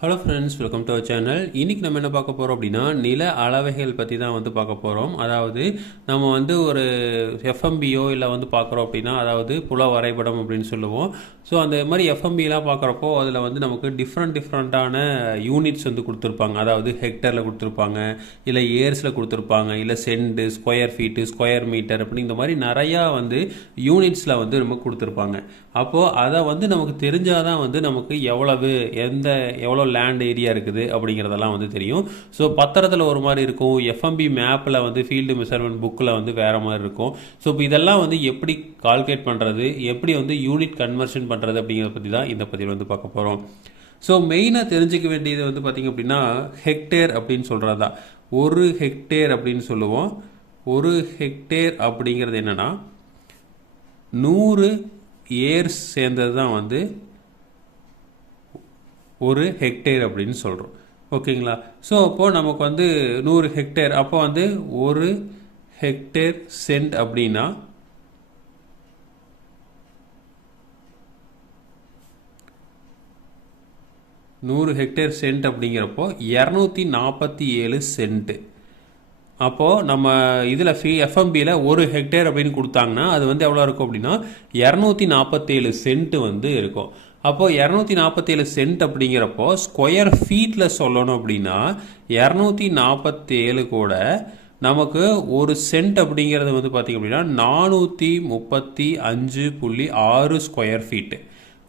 Hello friends welcome to our channel இன்றைக்கி நம்ம என்ன பார்க்க போகிறோம் அப்படின்னா நில அளவைகள் பற்றி தான் வந்து பார்க்க போகிறோம் அதாவது நம்ம வந்து ஒரு எஃப்எம்பியோ இல்லை வந்து பார்க்குறோம் அப்படின்னா அதாவது புல வரைபடம் அப்படின்னு சொல்லுவோம். ஸோ அந்த மாதிரி எஃப்எம்பிலாம் பார்க்குறப்போ அதில் வந்து நமக்கு டிஃப்ரெண்ட் டிஃப்ரெண்ட்டான யூனிட்ஸ் வந்து கொடுத்துருப்பாங்க. அதாவது ஹெக்டரில் கொடுத்துருப்பாங்க இல்லை இயர்ஸில் கொடுத்துருப்பாங்க இல்லை cent square feet square metre அப்படிங்கிற இந்த மாதிரி நிறையா வந்து யூனிட்ஸில் வந்து நமக்கு கொடுத்துருப்பாங்க. அப்போது அதை வந்து நமக்கு தெரிஞ்சால் தான் வந்து நமக்கு எவ்வளவு எந்த எவ்வளோ லேண்ட் ஏரியா இருக்குது அப்படிங்கிறதெல்லாம் வந்து தெரியும். ஸோ பத்திரத்தில் ஒரு மாதிரி இருக்கும். எஃப்எம்பி மேப்பில் வந்து ஃபீல்டு மெஷர்மெண்ட் புக்கில் வந்து வேறு மாதிரி இருக்கும். ஸோ இப்போ இதெல்லாம் வந்து எப்படி கால்குலேட் பண்ணுறது எப்படி வந்து யூனிட் கன்வர்ஷன் பண்ணுறது அப்படிங்கிறத பற்றி தான் இந்த பதிவில் வந்து பார்க்க போகிறோம் ஸோ மெயினாக தெரிஞ்சுக்க வேண்டியது வந்து பார்த்திங்க அப்படின்னா ஹெக்டேர் அப்படின்னு சொல்கிறது தான் ஒரு ஹெக்டேர் அப்படின்னு சொல்லுவோம். ஒரு ஹெக்டேர் அப்படிங்கிறது என்னென்னா நூறு ஏர்ஸ் சேர்ந்தது தான் வந்து ஒரு ஹெக்டேர் அப்படின்னு சொல்கிறோம் ஓகேங்களா? ஸோ அப்போது நமக்கு வந்து நூறு ஹெக்டேர் அப்போ வந்து ஒரு ஹெக்டேர் சென்ட் அப்படின்னா நூறு ஹெக்டேர் சென்ட் அப்படிங்கிறப்போ இரநூத்தி நாற்பத்தி ஏழு சென்ட்டு அப்போது நம்ம இதில் ஃபி எஃப்எம்பியில் ஒரு ஹெக்டேர் அப்படின்னு கொடுத்தாங்கன்னா அது வந்து எவ்வளோ இருக்கும் அப்படின்னா இரநூத்தி நாற்பத்தேழு சென்ட்டு வந்து இருக்கும். அப்போது இரநூத்தி நாற்பத்தேழு சென்ட் அப்படிங்கிறப்போ ஸ்கொயர் ஃபீட்டில் சொல்லணும் அப்படின்னா இரநூத்தி நாற்பத்தேழு கூட நமக்கு ஒரு சென்ட் அப்படிங்கிறது வந்து பார்த்திங்க அப்படின்னா நானூற்றி முப்பத்தி அஞ்சு புள்ளி ஆறு ஸ்கொயர் ஃபீட்டு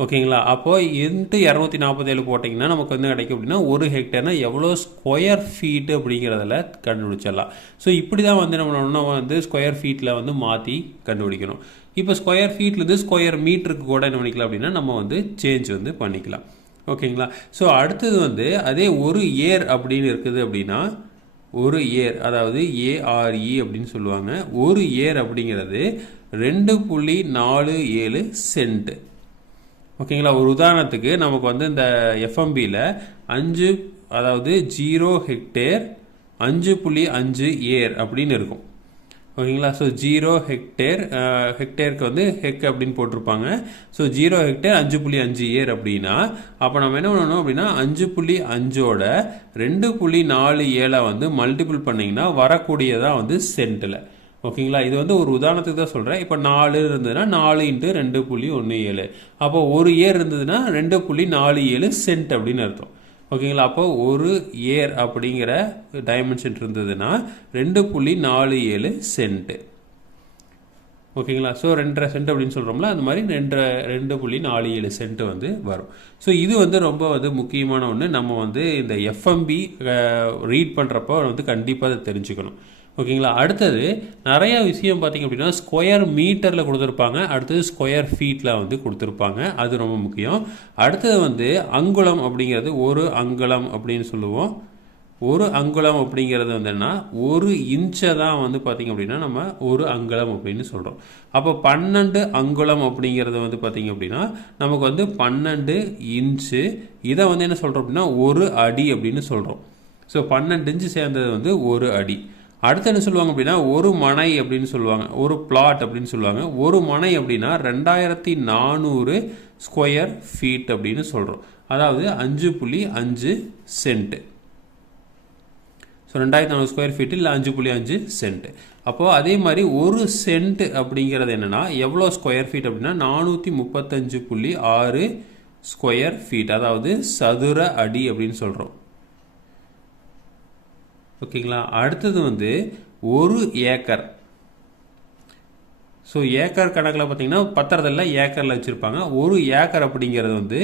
ஓகேங்களா? அப்போது இன்ட்டு இரநூத்தி நாற்பத்தேழு போட்டிங்கன்னா நமக்கு வந்து கிடைக்கும் அப்படின்னா ஒரு ஹெக்டர்னா எவ்வளோ ஸ்கொயர் ஃபீட்டு அப்படிங்கிறதுல கண்டுபிடிச்சிடலாம். ஸோ இப்படி தான் வந்து நம்ம ஒன்றும் வந்து ஸ்கொயர் ஃபீட்டில் வந்து மாற்றி கண்டுபிடிக்கணும். இப்போ ஸ்கொயர் ஃபீட்லேருந்து ஸ்கொயர் மீட்டருக்கு கூட என்ன பண்ணிக்கலாம் அப்படின்னா நம்ம வந்து சேஞ்ச் வந்து பண்ணிக்கலாம். ஓகேங்களா? ஸோ அடுத்தது வந்து அதே ஒரு ஏர் அப்படின்னு இருக்குது அப்படின்னா ஒரு ஏர் அதாவது ஏஆர்இ அப்படின்னு சொல்லுவாங்க. ஒரு ஏர் அப்படிங்கிறது ரெண்டு புள்ளி நாலு ஏழு சென்ட்டு ஓகேங்களா? ஒரு உதாரணத்துக்கு நமக்கு வந்து இந்த எஃப்எம்பியில் அஞ்சு அதாவது ஜீரோ ஹெக்டேர் அஞ்சு புள்ளி அஞ்சு ஏர் அப்படின்னு இருக்கும். ஓகேங்களா? ஸோ ஜீரோ ஹெக்டேர் ஹெக்டேருக்கு வந்து ஹெக் அப்படின்னு போட்டிருப்பாங்க. ஸோ ஜீரோ ஹெக்டேர் அஞ்சு புள்ளி அஞ்சு ஏர் அப்படின்னா அப்போ நம்ம என்ன பண்ணணும் அப்படின்னா அஞ்சு புள்ளி அஞ்சோட ரெண்டு புள்ளி நாலு ஏழை வந்து மல்டிபிள் பண்ணிங்கன்னா வரக்கூடியதான் வந்து சென்ட்டில் ஓகேங்களா? இது வந்து ஒரு உதாரணத்துக்கு தான் சொல்கிறேன் இப்போ நாலு இருந்ததுன்னா நாலு இன்ட்டு ரெண்டு புள்ளி ஒன்று ஏழு. அப்போ ஒரு ஏர் இருந்ததுன்னா ரெண்டு புள்ளி நாலு ஏழு சென்ட் அப்படின்னு அர்த்தம். ஓகேங்களா? அப்போ ஒரு ஏர் அப்படிங்கிற டைமென்ஷன் இருந்ததுன்னா ரெண்டு புள்ளி நாலு ஏழு சென்ட்டு ஓகேங்களா? ஸோ ரெண்டரை சென்ட் அப்படின்னு சொல்கிறோம்ல அந்த மாதிரி ரெண்டரை ரெண்டு புள்ளி நாலு ஏழு சென்ட் வந்து வரும். ஸோ இது வந்து ரொம்ப வந்து முக்கியமான ஒன்று நம்ம வந்து இந்த எஃப்எம்பி ரீட் பண்ணுறப்போ வந்து கண்டிப்பாக அதை தெரிஞ்சுக்கணும். ஓகேங்களா? அடுத்தது நிறைய விஷயம் பார்த்திங்க அப்படின்னா ஸ்கொயர் மீட்டரில் கொடுத்துருப்பாங்க. அடுத்தது ஸ்கொயர் ஃபீட்டில் வந்து கொடுத்துருப்பாங்க. அது ரொம்ப முக்கியம். அடுத்தது வந்து அங்குலம் அப்படிங்கிறது ஒரு அங்குலம் அப்படின்னு சொல்லுவோம். ஒரு அங்குலம் அப்படிங்கிறது வந்துன்னா ஒரு இன்ச்சை தான் வந்து பார்த்திங்க அப்படின்னா நம்ம ஒரு அங்குலம் அப்படின்னு சொல்கிறோம் அப்போ பன்னெண்டு அங்குலம் அப்படிங்கிறது வந்து பார்த்திங்க அப்படின்னா நமக்கு வந்து பன்னெண்டு இன்ச்சு இதை வந்து என்ன சொல்கிறோம் அப்படின்னா ஒரு அடி அப்படின்னு சொல்கிறோம் ஸோ பன்னெண்டு இன்ச்சு சேர்ந்தது வந்து ஒரு அடி. அடுத்து என்ன சொல்லுவாங்க அப்படின்னா ஒரு மனை அப்படின்னு சொல்லுவாங்க ஒரு பிளாட் அப்படின்னு சொல்லுவாங்க. ஒரு மனை அப்படின்னா ரெண்டாயிரத்தி நானூறு ஸ்கொயர் ஃபீட் அப்படின்னு சொல்கிறோம் அதாவது அஞ்சு புள்ளி அஞ்சு சென்ட்டு ஸோ ரெண்டாயிரத்தி நானூறு ஸ்கொயர் ஃபீட் இல்லை அஞ்சு புள்ளி அஞ்சு சென்ட் அப்போது அதே மாதிரி ஒரு சென்ட் அப்படிங்கிறது என்னென்னா எவ்வளோ ஸ்கொயர் ஃபீட் அப்படின்னா நானூற்றி முப்பத்தஞ்சு புள்ளி ஆறு ஸ்கொயர் ஃபீட் அதாவது சதுர அடி அப்படின்னு சொல்கிறோம் ஓகேங்களா? அடுத்தது வந்து ஒரு ஏக்கர். ஸோ ஏக்கர் கணக்கில் பார்த்தீங்கன்னா பத்திரத்தில் ஏக்கரில் வச்சுருப்பாங்க. ஒரு ஏக்கர் அப்படிங்கிறது வந்து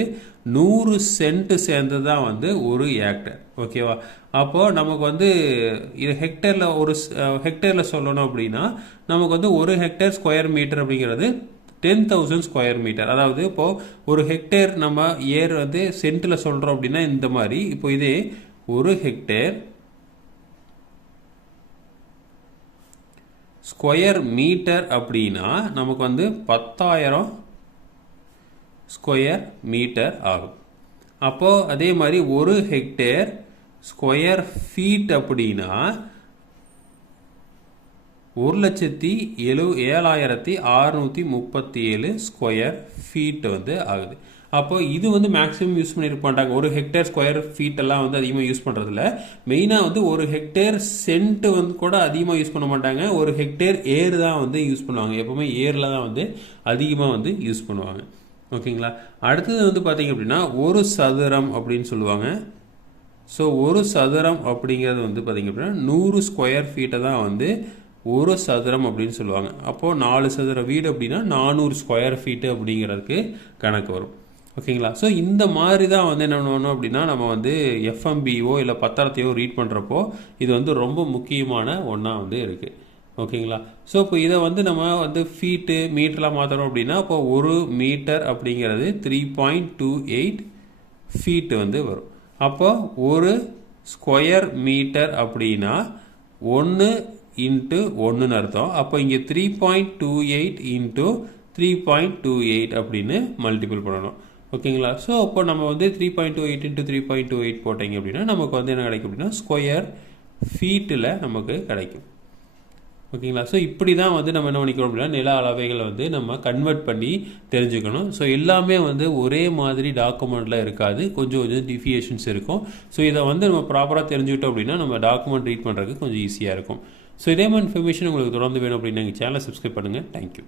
நூறு சென்ட்டு சேர்ந்து தான் வந்து ஒரு ஏக்கர். ஓகேவா? அப்போது நமக்கு வந்து இது ஹெக்டேரில் ஒரு ஹெக்டேரில் சொல்லணும் அப்படின்னா நமக்கு வந்து ஒரு ஹெக்டேர் ஸ்கொயர் மீட்டர் அப்படிங்கிறது டென் தௌசண்ட் ஸ்கொயர் மீட்டர் அதாவது இப்போது ஒரு ஹெக்டேர் நம்ம ஏர் வந்து சென்ட்டில் சொல்கிறோம் அப்படின்னா இந்த மாதிரி. இப்போ இதே ஒரு ஹெக்டேர் ஸ்கொயர் மீட்டர் அப்படின்னா நமக்கு வந்து பத்தாயிரம் ஸ்கொயர் மீட்டர் ஆகும். அப்போது அதே மாதிரி ஒரு ஹெக்டேர் ஸ்கொயர் ஃபீட் அப்படின்னா ஒரு லட்சத்தி எழு ஏழாயிரத்தி அறுநூற்றி முப்பத்தி ஏழு ஸ்கொயர் ஃபீட் வந்து ஆகுது. அப்போது இது வந்து மேக்ஸிமம் யூஸ் பண்ணியிருக்க மாட்டாங்க ஒரு ஹெக்டேர் ஸ்கொயர் ஃபீட் எல்லாம் வந்து அதிகமாக யூஸ் பண்ணுறதில்ல மெயினாக வந்து ஒரு ஹெக்டேர் சென்ட் வந்து கூட அதிகமாக யூஸ் பண்ண மாட்டாங்க. ஒரு ஹெக்டேர் ஏர் தான் வந்து யூஸ் பண்ணுவாங்க. எப்பவுமே ஏரில் தான் வந்து அதிகமாக வந்து யூஸ் பண்ணுவாங்க. ஓகேங்களா? அடுத்தது வந்து பார்த்தீங்க அப்படின்னா ஒரு சதுரம் அப்படின்னு சொல்லுவாங்க. ஸோ ஒரு சதுரம் அப்படிங்கிறது வந்து பார்த்தீங்க அப்படின்னா நூறு ஸ்கொயர் ஃபீட்டை தான் வந்து ஒரு சதுரம் அப்படின்னு சொல்லுவாங்க. அப்போது நாலு சதுர வீடு அப்படின்னா நானூறு ஸ்கொயர் ஃபீட்டு அப்படிங்கிறதுக்கு கணக்கு வரும். ஓகேங்களா? ஸோ இந்த மாதிரி தான் வந்து என்ன பண்ணணும் அப்படின்னா நம்ம வந்து எஃப்எம்பிஓ இல்லை பத்திரத்தையோ ரீட் பண்ணுறப்போ இது வந்து ரொம்ப முக்கியமான ஒன்றா வந்து இருக்குது ஓகேங்களா? ஸோ இப்போ இதை வந்து நம்ம வந்து ஃபீட்டு மீட்டர்லாம் மாற்றணும் அப்படின்னா இப்போ ஒரு மீட்டர் அப்படிங்கிறது three point two eight feet வந்து வரும். அப்போ ஒரு ஸ்கொயர் மீட்டர் அப்படின்னா ஒன்று இன்ட்டு ஒன்றுன்னு அர்த்தம். அப்போ இங்கே three point two eight into three point two eight அப்படின்னு மல்டிபிள் பண்ணணும். ஓகேங்களா? ஸோ அப்போ நம்ம வந்து three point two eight into three point two eight போட்டிங்க அப்படின்னா நமக்கு வந்து என்ன கிடைக்கும் அப்படின்னா ஸ்கொயர் ஃபீட்டில் நமக்கு கிடைக்கும். ஓகேங்களா? ஸோ இப்படி தான் வந்து நம்ம என்ன பண்ணிக்கிறோம் அப்படின்னா நில அளவைகளை வந்து நம்ம கன்வெர்ட் பண்ணி தெரிஞ்சுக்கணும். ஸோ எல்லாமே வந்து ஒரே மாதிரி டாக்குமெண்ட்டில் இருக்காது. கொஞ்சம் கொஞ்சம் டிஃபியேஷன்ஸ் இருக்கும். ஸோ இதை வந்து நம்ம ப்ராப்பராக தெரிஞ்சுக்கிட்டோம் அப்படின்னா நம்ம டாக்குமெண்ட் ரீட் பண்ணுறதுக்கு கொஞ்சம் ஈஸியாக இருக்கும். ஸோ இதே மாதிரி இன்ஃபர்மேஷன் உங்களுக்கு தொடர்ந்து வேணும் அப்படின்னா எங்கள் சேனலை சப்ஸ்கிரைப் பண்ணுங்கள் தேங்க்யூ